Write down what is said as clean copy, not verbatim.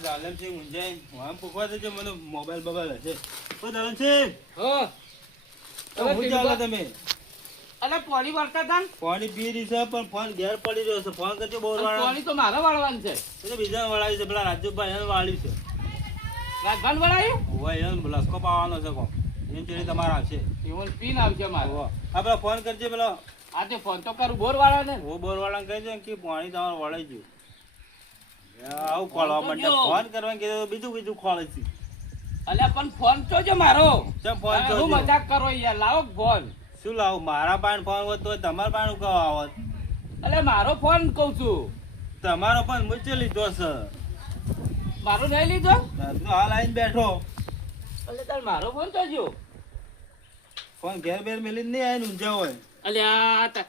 દાલન સિંહ મુંજાઈ વામ પૂછવા દેજો મને મોબાઈલ બબાઈલ હશે ઓ દાલન સિંહ હા હું ચાલે તમે અલે પાણી વાળતા હતા ને પાણી પી રહી છે પણ ફોન ઘેર પડી રહ્યો છે ફોન કરજો બોર વાળા પાણી તો મારે વાળવાનું છે એટલે બીજા વળાવી છે પેલા રાજુભાઈ એને વાળ્યું છે રાજભાન વળાયું હોય એને લસકો પાવાનો છે કોમ એમ ચડી તમારા આવશે એવું પીન આવશે મારે આ પેલા ફોન કરજે પેલા આજે ફોન તો કરું બોર વાળા ને હું બોર વાળાને કહી દે કે પાણી તમારે વળાઈ ગયું આવું ખોળવા માટે ફોન કરવાનું કીધું બીજું બીજું ખોળે છે અલ્યા પણ ફોન તો જો મારો ચમ ફોન હું જોજો મજાક કરો યાર લાવો ફોન શું લાવું મારા પાસે ફોન હોત તો તમારા પાસે કહો આવત અલે મારો ફોન કહું છું તમારો પણ મૂચે લીધો છે મારો નહીં લીધો તો હાલ આવીને બેઠો અલે તાર મારો ફોન તો જો ફોન ઘેર બેર મેલી નહીં આવીને ઊંઝા હોય અલ્યા